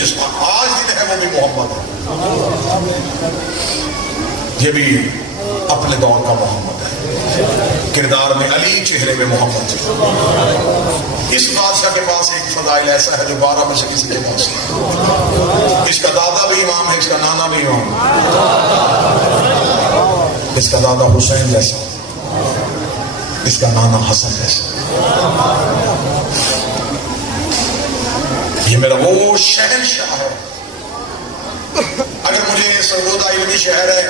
جس کا آج دن ہے وہ بھی محمد ہے، یہ بھی اپنے دور کا محمد ہے، کردار میں علی، چہرے میں محمد۔ اس بادشاہ کے پاس ایک فضائل ایسا ہے جو 12 میں سے کسی کے پاس نہیں۔ اس کا دادا بھی امام ہے، اس کا نانا بھی امام ہے، اس کا دادا حسین جیسا، اس کا نانا حسن جیسا۔ یہ میرا وہ شہنشاہ ہے۔ اگر مجھے سرگودا علمی شہر ہے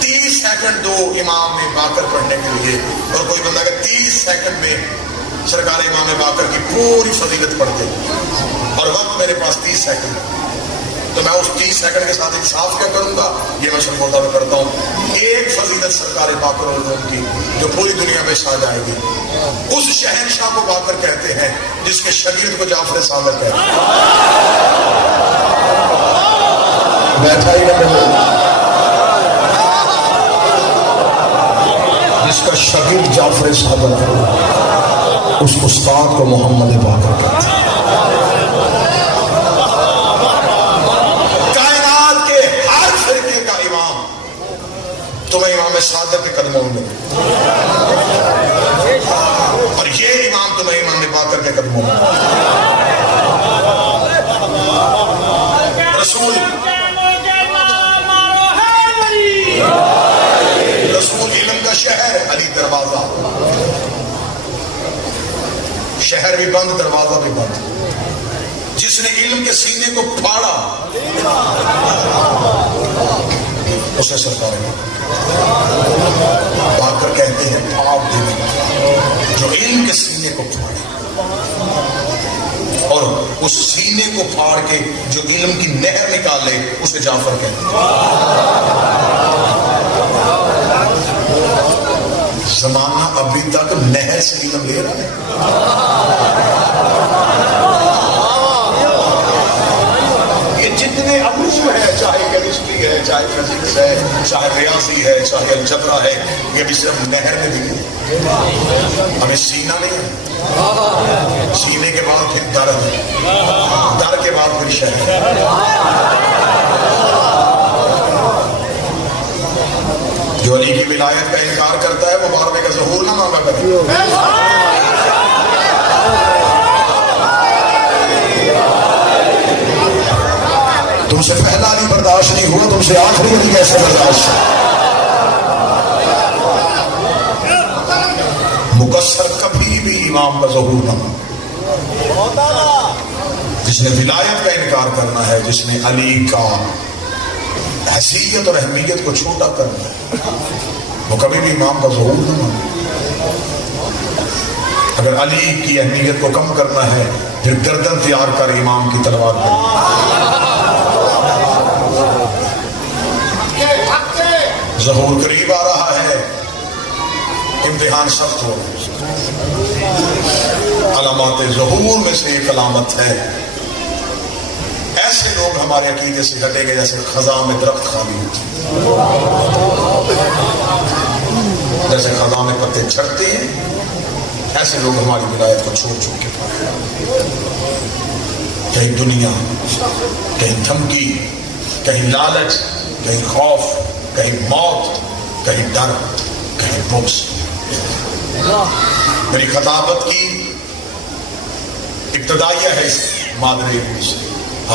30 سیکنڈ دو امام باقر پڑھنے کے لیے، اور کوئی بندہ اگر 30 سیکنڈ میں سرکار امام باقر کی پوری فضیلت پڑھ دے، اور وقت میرے پاس 30 سیکنڈ ہے، تو میں اس 30 سیکنڈ کے ساتھ انصاف کیا کروں گا؟ یہ میں سرگودا میں کرتا ہوں۔ ایک فضیلت سرکار باقر العلوم کی جو پوری دنیا میں چھا جائے گی، اس شہنشاہ کو باقر کہتے ہیں جس کے شاگرد کو جعفر صادق کہتے ہیں۔ بیٹھا ہی نہ، جس کا شاگرد جعفر صادق ہے، اس استاد کو محمد باقر کہتے ہیں۔ کائنات کے ہر فرقے کا امام تمہیں امام صادق کے قدموں میں، اور یہ امام تمہیں امام باقر کے قدموں میں۔ رسول علم کا شہر، علی دروازہ، شہر بھی بند، دروازہ بھی بند۔ جس نے علم کے سینے کو پھاڑا اسے سرکار باقر کہتے ہیں، آپ دیکھیں جو علم کے سینے کو پھاڑے، اور اس سینے کو پھاڑ کے جو علم کی نہر نکالے اسے جعفر کہتے ہیں۔ زمانہ ابھی تک نہر سے علم لے رہا ہے۔ یہ جتنے علوم ہے، چاہے کیمسٹری ہے، چاہے فزکس ہے، چاہے ریاضی ہے، چاہے الجبرا ہے، یہ بھی صرف نہر میں دکھے، ہمیں سینہ نہیں ہے۔ سینے کے بعد پھر درد ہے، در کے بعد پھر شہر۔ جو علی کی ولایت کا انکار کرتا ہے وہ 12ویں کا ظہور نہ مانگا کرے۔ تم سے پہلا علی برداشت نہیں ہوا، تم سے آخری علی کیسے برداشت ہے؟ مقصر کبھی بھی امام کا ظہور نہ مانگا۔ جس نے ولایت کا انکار کرنا ہے، جس نے علی کا حیثیت اور اہمیت کو چھوٹا کرنا ہے، وہ کبھی بھی امام کا ظہور نہ مانے۔ اگر علی کی اہمیت کو کم کرنا ہے پھر گردن تیار کر امام کی تلوار پر۔ ظہور قریب آ رہا ہے، امتحان سخت ہو۔ علامات ظہور میں سے ایک علامت ہے ایسے لوگ ہمارے عقیدے سے ہٹیں گے جیسے خزاں میں درخت خالی ہوتی، جیسے خزاں میں پتے جھڑتے ہیں، ایسے لوگ ہماری ولایت کو چھوڑ چھوڑ کے کہیں دنیا، کہیں دھمکی، کہیں لالچ، کہیں خوف، کہیں موت، کہیں ڈر، کہیں بغض۔ میری خطابت کی ابتدائیہ ہے اس مادری علم سے،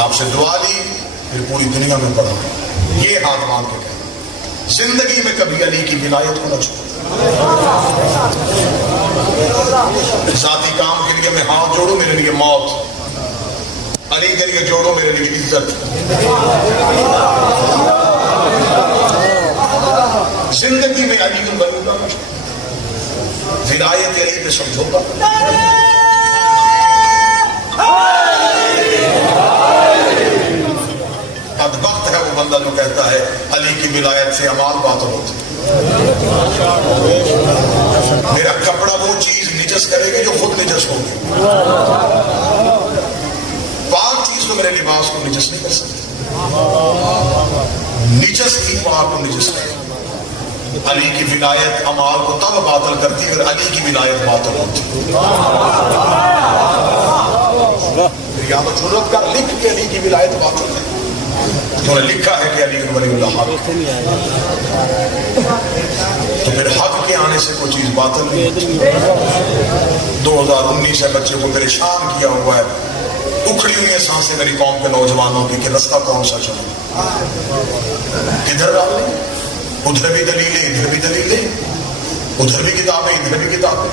آپ سے دعا لی پھر پوری دنیا میں پڑھا، یہ ہاتھ مانگ کے کہنا، زندگی میں کبھی علی کی ولایت کو نہ چھوڑ۔ ذاتی کام کے لیے میں ہاتھ جوڑوں، میرے لیے موت، علی کے لیے جوڑوں، میرے لیے عزت۔ زندگی میں علی کو بنوں گا، ولایت علی پہ سمجھوگا۔ بدبخت ہے وہ بندہ جو کہتا ہے علی کی ولایت سے اعمال باطل ہوتے۔ میرا کپڑا وہ چیز نجس کرے گی جو خود نجس ہوگی، پاک چیز تو میرے لباس کو نجس نہیں کر سکتی، نجس کی پاک کو نجس کرے۔ علی کی ولایت اعمال کو تب باطل کرتی اگر علی کی ولایت باطل ہوتی۔ یا تو جرت کر لکھ کے علی کی ولایت باطل ہے. انہوں نے لکھا ہے کہ علی ولی اللہ حق، تو پھر حق کے آنے سے کوئی چیز باطل نہیں. 2019 ہے، بچے کو پریشان کیا ہوا ہے، اکھڑی ہوئی ہیں سانسیں میری قوم کے نوجوانوں کی کہ رستہ کون سا چلے، کدھر ڈالیں، ادھر بھی دلیلیں ادھر بھی دلیلیں، ادھر بھی کتابیں ادھر بھی کتابیں،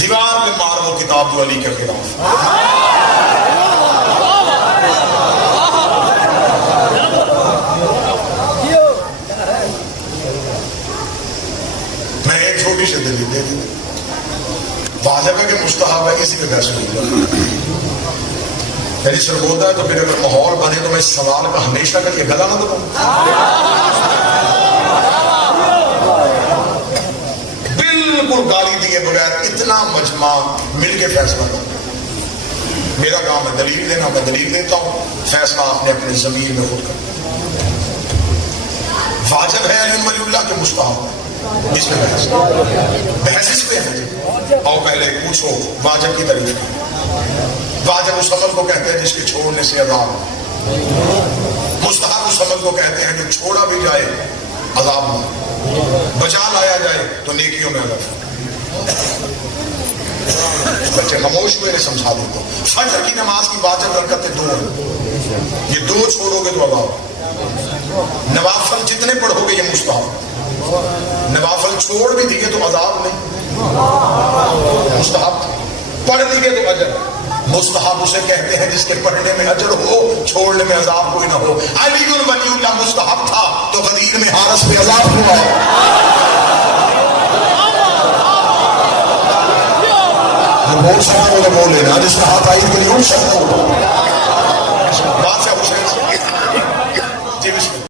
دیوار پہ مار وہ کتاب جو علی کے خلاف. میں ایک چھوٹی سی دلیل دے دی، واجب ہے کہ مستحب ہے، اسی پہ بحث ہوئی. یعنی سرگودا ہے تو پھر اگر ماحول بنے تو میں اس سوال کا ہمیشہ کر کے گلا نہ دوں. بالکل گالی دیے بغیر اتنا مجمع مل کے فیصلہ کرنا. میرا کام ہے دلیل دینا، میں دلیل دیتا ہوں، فیصلہ آپ نے اپنی زمین میں خود کرنا. واجب ہے علی ولی اللہ کے مستحب ہے، اس میں بحث اس پہ ہے. اور پہلے پوچھو واجب کی طریقے. واجب اس عمل کو کہتے ہیں جس کے چھوڑنے سے عذاب، مستحب اس عمل کو کہتے ہیں جو چھوڑا بھی جائے عذاب نہ، بچا لایا جائے تو نیکیوں میں عذاب. بچے خاموش ہوئے نے سمجھا دیتا ہوں. فجر کی نماز کی واجب رکعتیں 2 ہیں، یہ 2 چھوڑو گے تو عذاب. نوافل جتنے پڑھو گے یہ مستحب، نوافل چھوڑ بھی دیے تو عذاب نہیں، مستحب پڑھ دیے تو اجر. مستحب اسے کہتے ہیں جس کے پڑھنے میں اجر ہو، چھوڑنے میں عذاب کوئی نہ ہو. علی ولی اللہ مستحب تھا تو غدیر میں حارث پہ عذاب ہوا. بول سکتے ہو تو بول لینا، جس کا ہاتھ آئی کے لیے اٹھ سکتے ہو.